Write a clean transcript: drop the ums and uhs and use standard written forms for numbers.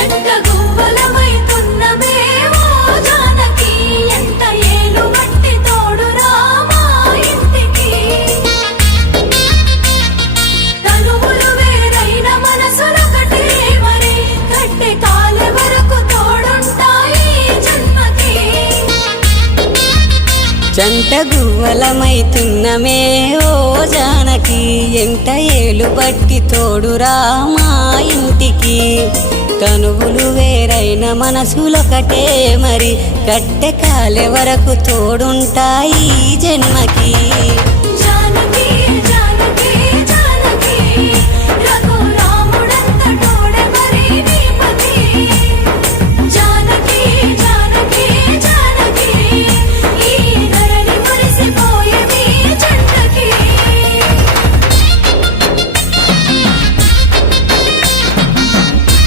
జంట గువ్వలమైతున్నమే ఓ జానకి ఎంత ఏలు బట్టి తోడురా మా ఇంటికి తనువులు వేరైన మనసులొకటే మరి కట్టె కాలే వరకు తోడుంటాయి జన్మకి జంట గువ్వలమైతున్నమే ఓ జానకి ఎంత ఏలు బట్టి తోడురా మా ఇంటికి తనువులు వేరైన మనసులొకటే మరి కట్టె కాలే వరకు తోడుంటాయి జన్మకి